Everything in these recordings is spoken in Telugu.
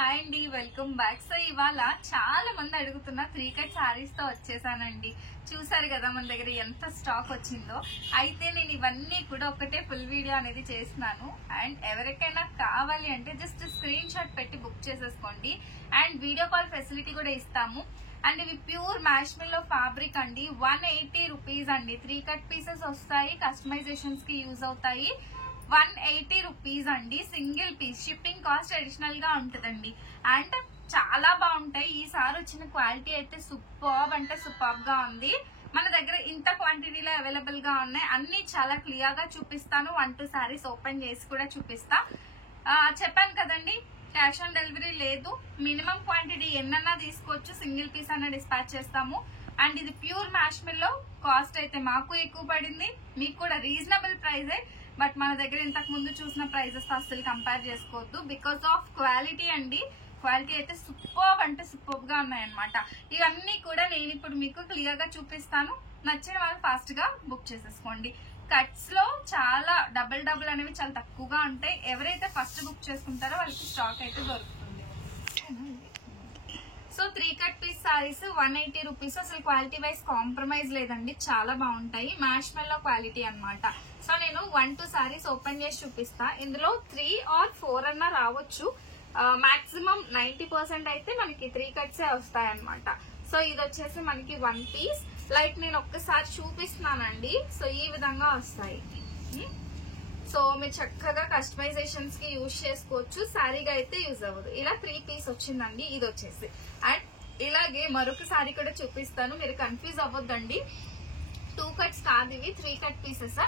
హాయ్ అండి, వెల్కమ్ బ్యాక్. సో ఇవాళ చాలా మంది అడుగుతున్న 3 కట్ సారీస్ తో వచ్చేసానండి. చూసారు కదా మన దగ్గర ఎంత స్టాక్ వచ్చిందో. అయితే నేను ఇవన్నీ కూడా ఒకటే ఫుల్ వీడియో అనేది చేస్తున్నాను. అండ్ ఎవరికైనా కావాలి అంటే జస్ట్ స్క్రీన్ షాట్ పెట్టి బుక్ చేసేసుకోండి. అండ్ వీడియో కాల్ ఫెసిలిటీ కూడా ఇస్తాము. అండ్ ఇవి ప్యూర్ మ్యాష్మిల్లో ఫ్యాబ్రిక్ అండి. 180 రూపీస్ అండి. 3 కట్ పీసెస్ వస్తాయి, కస్టమైజేషన్స్ కి యూజ్ అవుతాయి. 180 రూపీస్ అండి. Single piece, shipping cost additional గా ఉంటుందండి. అండ్ చాలా బాగుంటాయి. ఈసారి వచ్చిన క్వాలిటీ అయితే సూపర్బ్ అంటే సూపర్బ్ గా ఉంది. మన దగ్గర ఇంత క్వాంటిటీలో అవైలబుల్ గా ఉన్నాయి. అన్ని చాలా క్లియర్ గా చూపిస్తాను. 1-2 సారీస్ ఓపెన్ చేసి కూడా చూపిస్తా. చెప్పాను కదండి, క్యాష్ ఆన్ డెలివరీ లేదు. మినిమం క్వాంటిటీ ఎన్నన్నా తీసుకోవచ్చు, సింగిల్ పీస్ అన్న డిస్పాచ్ చేస్తాము. అండ్ ఇది ప్యూర్ మ్యాష్మిల్లో. కాస్ట్ అయితే మాకు ఎక్కువ పడింది, మీకు కూడా రీజనబుల్ ప్రైజే. బట్ మన దగ్గర ఇంతకు ముందు చూసిన ప్రైజెస్ అస్సలు కంపేర్ చేసుకోవద్దు. బికాస్ ఆఫ్ క్వాలిటీ అండి. క్వాలిటీ అయితే సూపర్బ్ అంటే సూపర్బ్ గా ఉన్నాయన్నమాట. ఇవన్నీ కూడా నేను ఇప్పుడు మీకు క్లియర్ గా చూపిస్తాను. నచ్చిన వాళ్ళు ఫాస్ట్ గా బుక్ చేసేసుకోండి. కట్స్ లో చాలా డబుల్ అనేవి చాలా తక్కువగా ఉంటాయి. ఎవరైతే ఫస్ట్ బుక్ చేసుకుంటారో వాళ్ళకి స్టాక్ అయితే దొరుకుతుంది. So 3 cut piece saris 180 rupees. అసలు క్వాలిటీ వైజ్ కాంప్రమైజ్ లేదండి, చాలా బాగుంటాయి. మ్యాష్మెల్లో క్వాలిటీ అన్నమాట. సో నేను 1-2 సారీస్ ఓపెన్ చేసి చూపిస్తా. ఇందులో 3 or 4 అన్నా రావచ్చు. మాక్సిమం 90% అయితే మనకి 3 కట్సే వస్తాయి అనమాట. సో ఇది వచ్చేసి మనకి 1 పీస్. లైక్ నేను ఒక్కసారి చూపిస్తున్నానండి. సో ఈ విధంగా వస్తాయి. సో మీరు చక్కగా కస్టమైజేషన్స్ కి యూజ్ చేసుకోవచ్చు. సారీగా అయితే యూజ్ అవ్వదు. ఇలా 3 పీస్ వచ్చిందండి. ఇది వచ్చేసి అండ్ ఇలాగే మరొక సారీ కూడా చూపిస్తాను, మీరు కన్ఫ్యూజ్ అవ్వద్దండి. 2 కట్స్ కాదు ఇవి, 3 కట్ పీసెస్.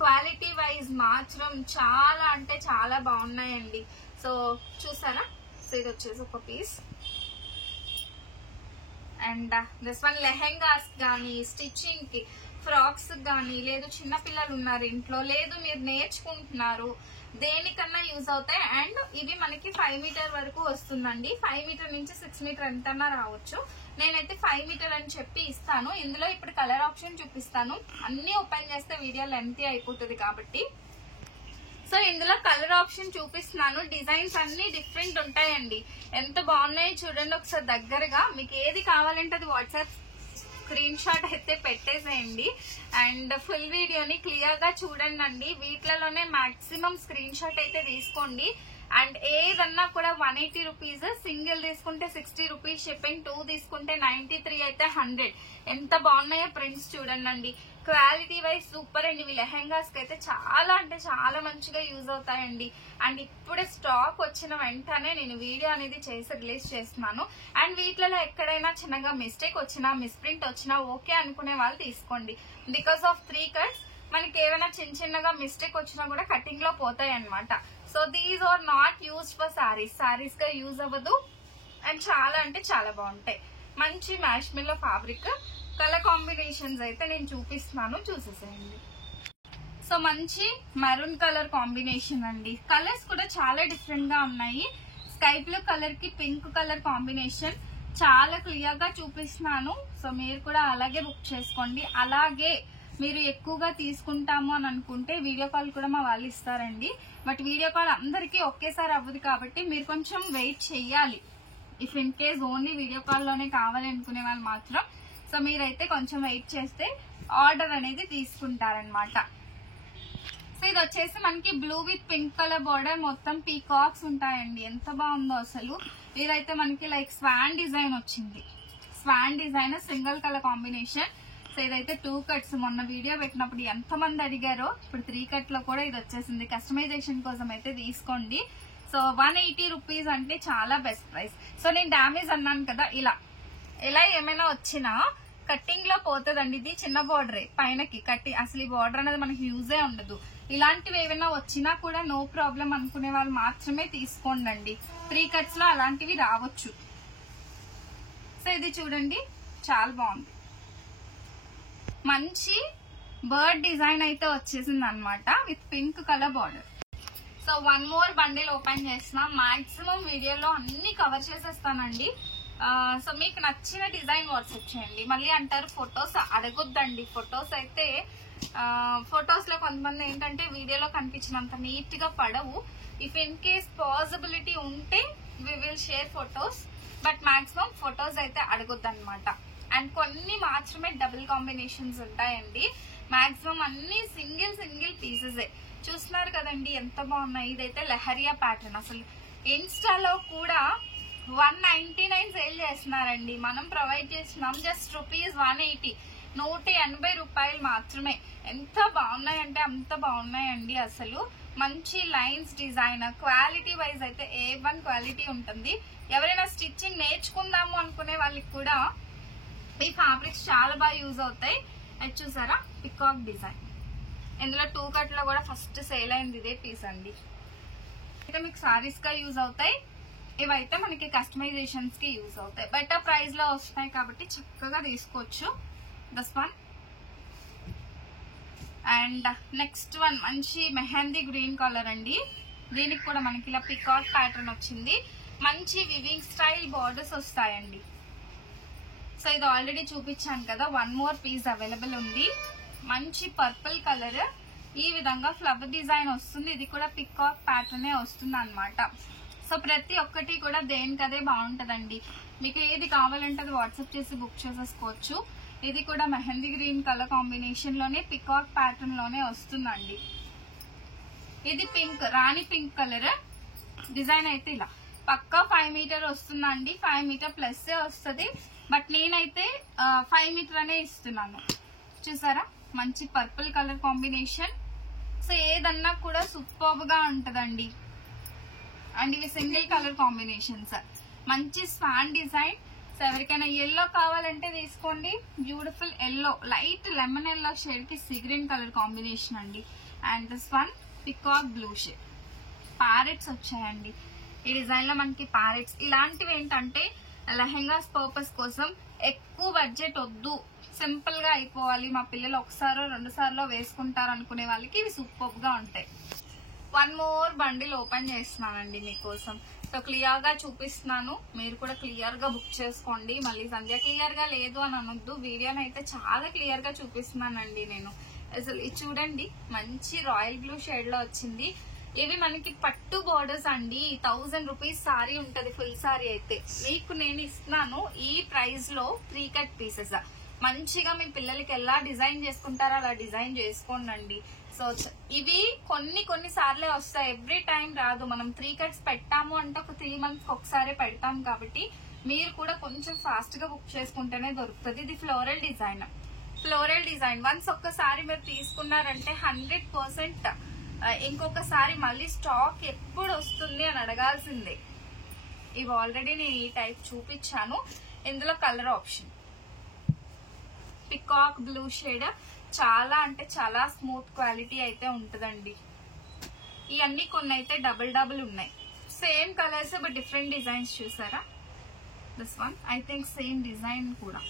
క్వాలిటీ వైజ్ మాత్రం చాలా అంటే చాలా బాగున్నాయండి. సో చూసారా, సో ఇది వచ్చేసి ఒక piece. And this one lehengas గానీ, స్టిచ్చింగ్ కి, ఫ్రాక్స్ గానీ, లేదు చిన్న పిల్లలు ఉన్నారు ఇంట్లో, లేదు మీరు నేర్చుకుంటున్నారు, దేనికన్నా యూజ్ అవుతాయి. అండ్ ఇవి మనకి 5 మీటర్ వరకు వస్తుందండి. 5 మీటర్ నుంచి 6 మీటర్ ఎంతన్నా రావచ్చు. నేనైతే 5 మీటర్ అని చెప్పి ఇస్తాను. ఇందులో ఇప్పుడు కలర్ ఆప్షన్ చూపిస్తాను. అన్ని ఓపెన్ చేస్తే వీడియో లెంతీ అయిపోతుంది కాబట్టి. సో ఇందులో కలర్ ఆప్షన్ చూపిస్తున్నాను. డిజైన్స్ అన్ని డిఫరెంట్ ఉంటాయండి. ఎంత బాగున్నాయి చూడండి ఒకసారి దగ్గరగా. మీకు ఏది కావాలంటే అది వాట్సాప్ స్క్రీన్ షాట్ అయితే పెట్టేసేయండి. అండ్ ఫుల్ వీడియోని క్లియర్ గా చూడండి అండి. వీటిలోనే మాక్సిమం స్క్రీన్ షాట్ అయితే తీసుకోండి. అండ్ ఏదన్నా కూడా 180 రూపీస్. సింగిల్ తీసుకుంటే 60 రూపీస్ షిప్పింగ్, 2 తీసుకుంటే 93, అయితే 100. ఎంత బాగున్నాయో ప్రింట్స్ చూడండి అండి. క్వాలిటీ వైజ్ సూపర్ అండి. ఇవి లెహెంగాస్ కి అయితే చాలా అంటే చాలా మంచిగా యూజ్ అవుతాయండి. అండ్ ఇప్పుడే స్టాక్ వచ్చిన వెంటనే నేను వీడియో అనేది చేసి రిలీజ్ చేస్తున్నాను. అండ్ వీటిలో ఎక్కడైనా చిన్నగా మిస్టేక్ వచ్చినా, మిస్ప్రింట్ వచ్చినా ఓకే అనుకునే వాళ్ళు తీసుకోండి. బికాస్ ఆఫ్ 3 కట్స్ మనకి ఏమైనా చిన్నగా మిస్టేక్ వచ్చినా కూడా కటింగ్ లో పోతాయి అనమాట. So these are not used for saris. Saris గా యూజ్ అవ్వదు. అండ్ చాలా అంటే చాలా బాగుంటాయి. మంచి మ్యాష్మిల్లో ఫ్యాబ్రిక్. కలర్ కాంబినేషన్స్ అయితే నేను చూపిస్తున్నాను, చూసేసేయండి. సో మంచి మెరూన్ కలర్ కాంబినేషన్ అండి. కలర్స్ కూడా చాలా డిఫరెంట్ గా ఉన్నాయి. స్కై బ్లూ కలర్ కి పింక్ కలర్ కాంబినేషన్ చాలా క్లియర్ గా చూపిస్తున్నాను. సో మీరు కూడా అలాగే బుక్ చేసుకోండి. అలాగే మీరు ఎక్కువగా తీసుకుంటాము అని అనుకుంటే వీడియో కాల్ కూడా మా వాళ్ళు ఇస్తారండి. బట్ వీడియో కాల్ అందరికీ ఒకేసారి అవ్వదు కాబట్టి మీరు కొంచెం వెయిట్ చెయ్యాలి. If in case only video call లోనే కావాలి అనుకునే వాళ్ళు మాత్రం సో మీరైతే కొంచెం వెయిట్ చేస్తే ఆర్డర్ అనేది తీసుకుంటారనమాట. సో ఇది వచ్చేసి మనకి blue with pink colour border, మొత్తం పీకాక్స్ ఉంటాయండి. ఎంత బాగుందో అసలు. ఇదైతే మనకి లైక్ స్వాన్ డిజైన్ వచ్చింది. Schwann design single colour combination. So ఇదైతే 2 కట్స్. మొన్న వీడియో పెట్టినప్పుడు ఎంతమంది అడిగారో ఇప్పుడు 3 కట్ లో కూడా ఇది వచ్చేసింది. కస్టమైజేషన్ కోసం అయితే తీసుకోండి. సో 180 రూపీస్ అంటే చాలా బెస్ట్ ప్రైస్. సో నేను డామేజ్ అన్నాను కదా, ఇలా ఏమైనా వచ్చినా కట్టింగ్ లో పోతుందండి. ఇది చిన్న బార్డరే, పైనకి కట్టి అసలు ఈ బార్డర్ అనేది మనకి యూజే ఉండదు. ఇలాంటివి ఏమైనా వచ్చినా కూడా నో ప్రాబ్లం అనుకునే వాళ్ళు మాత్రమే తీసుకోండి. 3 కట్స్ లో అలాంటివి రావచ్చు. సో ఇది చూడండి, చాలా బాగుంది. మంచి బర్డ్ డిజైన్ అయితే వచ్చేసింది అనమాట with pink colour border. So 1 more bundle open చేసిన. మాక్సిమం వీడియోలో అన్ని కవర్ చేసేస్తానండి. సో మీకు నచ్చిన డిజైన్ వాట్సాప్ చేయండి. మళ్ళీ అంటారు ఫొటోస్ అడగొద్దండి. ఫొటోస్ అయితే ఫొటోస్ లో కొంతమంది ఏంటంటే వీడియోలో కనిపించినంత నీట్ గా పడవు. ఇఫ్ ఇన్ కేస్ పాసిబిలిటీ ఉంటే we will will share photos, but maximum photos అయితే అడగొద్దు అనమాట. అండ్ కొన్ని మాత్రమే డబుల్ కాంబినేషన్స్ ఉంటాయండి. మాక్సిమం అన్ని సింగిల్ పీసెస్. చూస్తున్నారు కదండి ఎంత బాగున్నాయి. ఇదైతే లెహరియా ప్యాటర్న్. అసలు ఇన్స్టాలో కూడా 199 సేల్ చేస్తున్నారండి. మనం ప్రొవైడ్ చేస్తున్నాం జస్ట్ ₹180, 180 రూపాయలు మాత్రమే. ఎంత బాగున్నాయంటే అంత బాగున్నాయండి. అసలు మంచి లైన్స్ డిజైన్, క్వాలిటీ వైజ్ అయితే A1 క్వాలిటీ ఉంటుంది. ఎవరైనా స్టిచ్చింగ్ నేర్చుకుందాము అనుకునే వాళ్ళకి కూడా ఈ ఫ్యాబ్రిక్స్ చాలా బాగా యూజ్ అవుతాయి. అది చూసారా పికాక్ డిజైన్. ఇందులో 2 కట్ లో కూడా ఫస్ట్ సేల్ అయింది ఇదే పీస్ అండి. అయితే మీకు సారీస్ గా యూజ్ అవుతాయి. ఇవైతే మనకి కస్టమైజేషన్స్ కి యూజ్ అవుతాయి. బెటర్ ప్రైస్ లో వస్తాయి కాబట్టి చక్కగా తీసుకోవచ్చు. This one. And next one మంచి మెహందీ గ్రీన్ కలర్ అండి. దీనికి కూడా మనకి ఇలా పికాక్ ప్యాటర్న్ వచ్చింది. మంచి వివింగ్ స్టైల్ బార్డర్స్ వస్తాయండి. సో ఇది ఆల్రెడీ చూపించాను కదా, 1 more పీస్ అవైలబుల్ ఉంది. మంచి పర్పుల్ కలర్, ఈ విధంగా ఫ్లవర్ డిజైన్ వస్తుంది. ఇది కూడా పికాక్ ప్యాటర్నే వస్తుంది అనమాట. సో ప్రతి ఒక్కటి కూడా దేనికదే బాగుంటదండి. మీకు ఏది కావాలంటే అది వాట్సాప్ చేసి బుక్ చేసేసుకోవచ్చు. ఇది కూడా మెహందీ గ్రీన్ కలర్ కాంబినేషన్ లోనే పికాక్ ప్యాటర్న్ లోనే వస్తుందండి. ఇది పింక్, రాణి పింక్ కలర్ డిజైన్. అయితే ఇలా పక్కా 5 మీటర్ వస్తుందండి. 5 మీటర్ ప్లస్ వస్తుంది. బట్ నేనైతే 5 మీటర్ అనే ఇస్తున్నాను. చూసారా మంచి పర్పుల్ కలర్ కాంబినేషన్. సో ఏదన్నా కూడా సూపర్ గా ఉంటదండి. అండ్ ఇవి సింగిల్ కలర్ కాంబినేషన్స్. మంచి స్వాన్ డిజైన్. సో ఎవరికైనా ఎల్లో కావాలంటే తీసుకోండి. Beautiful yellow, light lemon yellow shade కి సీ గ్రీన్ కలర్ కాంబినేషన్ అండి. And this one peacock blue shade. Parrots వచ్చాయండి ఈ డిజైన్ లో మనకి. ప్యారెట్స్ ఇలాంటివి ఏంటంటే లెహెంగాస్ పర్పస్ కోసం ఎక్కువ బడ్జెట్ వద్దు, సింపుల్ గా అయిపోవాలి, మా పిల్లలు ఒకసారో 2 సార్లు వేసుకుంటారు అనుకునే వాళ్ళకి ఇవి సూపర్ గా ఉంటాయి. 1 more బండిల్ ఓపెన్ చేస్తున్నానండి మీకోసం. సో క్లియర్ గా చూపిస్తున్నాను, మీరు కూడా క్లియర్ గా బుక్ చేసుకోండి. మళ్ళీ సంధ్య క్లియర్ గా లేదు అని అనొద్దు. వీడియోని అయితే చాలా క్లియర్ గా చూపిస్తున్నానండి నేను. అసలు ఇది చూడండి మంచి రాయల్ బ్లూ షేడ్ లో వచ్చింది. ఇవి మనకి పట్టు బోర్డర్స్ అండి. 1000 రూపీస్ సారీ ఉంటది ఫుల్ సారీ అయితే. మీకు నేను ఇస్తున్నాను ఈ ప్రైస్ లో 3 కట్ పీసెస్. మంచిగా మీ పిల్లలకి ఎలా డిజైన్ చేసుకుంటారో అలా డిజైన్ చేసుకోండి. సో ఇవి కొన్ని సార్లే వస్తాయి, ఎవ్రీ టైం రాదు. మనం 3 కట్స్ పెట్టాము అంటే ఒక 3 months ఒకసారి పెడతాం కాబట్టి మీరు కూడా కొంచెం ఫాస్ట్ గా బుక్ చేసుకుంటేనే దొరుకుతుంది. ఇది ఫ్లోరల్ డిజైన్. వన్స్ ఒక్కసారి మీరు తీసుకున్నారంటే 100% ఇంకొకసారి మళ్ళీ స్టాక్ ఎప్పుడు వస్తుంది అని అడగాల్సిందే. ఇవి ఆల్రెడీ నేను ఈ టైప్ చూపించాను. ఇందులో colour option peacock blue shade. చాలా అంటే చాలా స్మూత్ క్వాలిటీ అయితే ఉంటుందండి. ఇవన్నీ కొన్ని అయితే డబుల్ ఉన్నాయి. Same colours but different designs. చూసారా this one I think same design కూడా.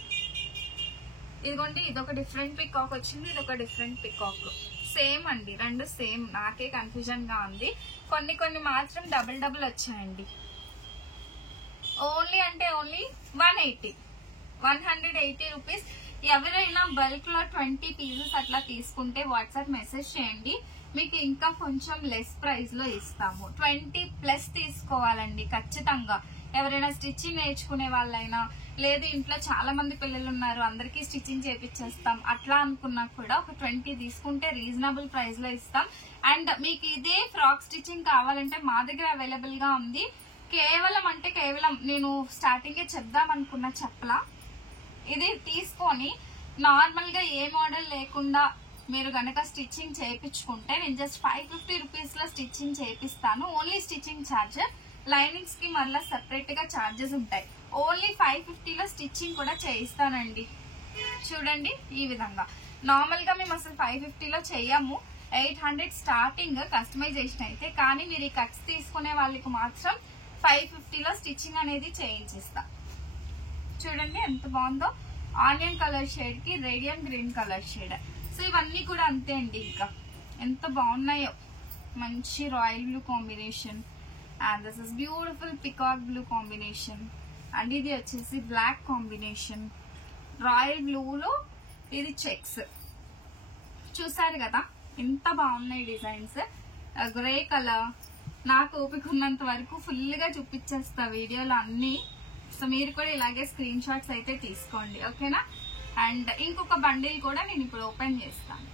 ఇదిగోండి ఇదొక డిఫరెంట్ పికాక్ వచ్చింది, ఇదొక డిఫరెంట్ పికాక్. సేమ్ అండి, 2 సేమ్. నాకే కన్ఫ్యూజన్ గా ఉంది. కొన్ని మాత్రం డబుల్ వచ్చాయండి. ఓన్లీ అంటే ఓన్లీ 180 రూపీస్. ఎవరైనా బల్క్ లో 20 పీసెస్ అట్లా తీసుకుంటే వాట్సాప్ మెసేజ్ చేయండి, మీకు ఇంకా కొంచెం లెస్ ప్రైస్ లో ఇస్తాము. 20+ తీసుకోవాలండి ఖచ్చితంగా. ఎవరైనా స్టిచ్చింగ్ నేర్చుకునే వాళ్ళైనా, లేదు ఇంట్లో చాలా మంది పిల్లలు ఉన్నారు అందరికీ స్టిచ్చింగ్ చేపించేస్తాం అట్లా అనుకున్నా కూడా ఒక 20 తీసుకుంటే రీజనబుల్ ప్రైస్ లో ఇస్తాం. అండ్ మీకు ఇదే ఫ్రాక్ స్టిచ్చింగ్ కావాలంటే మా దగ్గర అవైలబుల్ గా ఉంది. కేవలం నేను స్టార్టింగే చెప్దాం అనుకున్న చెప్పలా. ఇది తీసుకొని నార్మల్ గా ఏ మోడల్ లేకుండా మీరు గనక స్టిచ్చింగ్ చేయించుకుంటే నేను జస్ట్ 550 రూపీస్ లో స్టిచ్చింగ్ చేపిస్తాను. Only stitching charge. లైనింగ్స్ కి మళ్ళీ సెపరేట్ గా ఛార్జెస్ ఉంటాయి. ఓన్లీ 550 లో స్టిచ్చింగ్ కూడా చేయిస్తానండి. చూడండి ఈ విధంగా. నార్మల్ గా మేము అసలు 550 లో చెయ్యము. 800 స్టార్టింగ్ కస్టమైజేషన్ అయితే. కానీ మీరు ఈ కట్స్ తీసుకునే వాళ్ళకి మాత్రం 550 లో స్టిచ్చింగ్ అనేది చేయించిస్తా. చూడండి ఎంత బాగుందో. ఆనియన్ కలర్ షేడ్ కి radium green colour shade. So ఇవన్నీ కూడా అంతే అండి. ఇంకా ఎంత బాగున్నాయో. మంచి royal blue combination. And this is beautiful peacock blue combination. And ఇది వచ్చేసి బ్లాక్ కాంబినేషన్. రాయల్ బ్లూలో ఇది చెక్స్. చూసారు కదా ఎంత బాగున్నాయి డిజైన్స్. గ్రే కలర్, నాకు ఓపిక ఉన్నంత వరకు ఫుల్గా చూపించేస్తా వీడియోలో అన్నీ. సో మీరు కూడా ఇలాగే స్క్రీన్ షాట్స్ అయితే తీసుకోండి, ఓకేనా. అండ్ ఇంకొక బండిల్ కూడా నేను ఇప్పుడు ఓపెన్ చేస్తాను.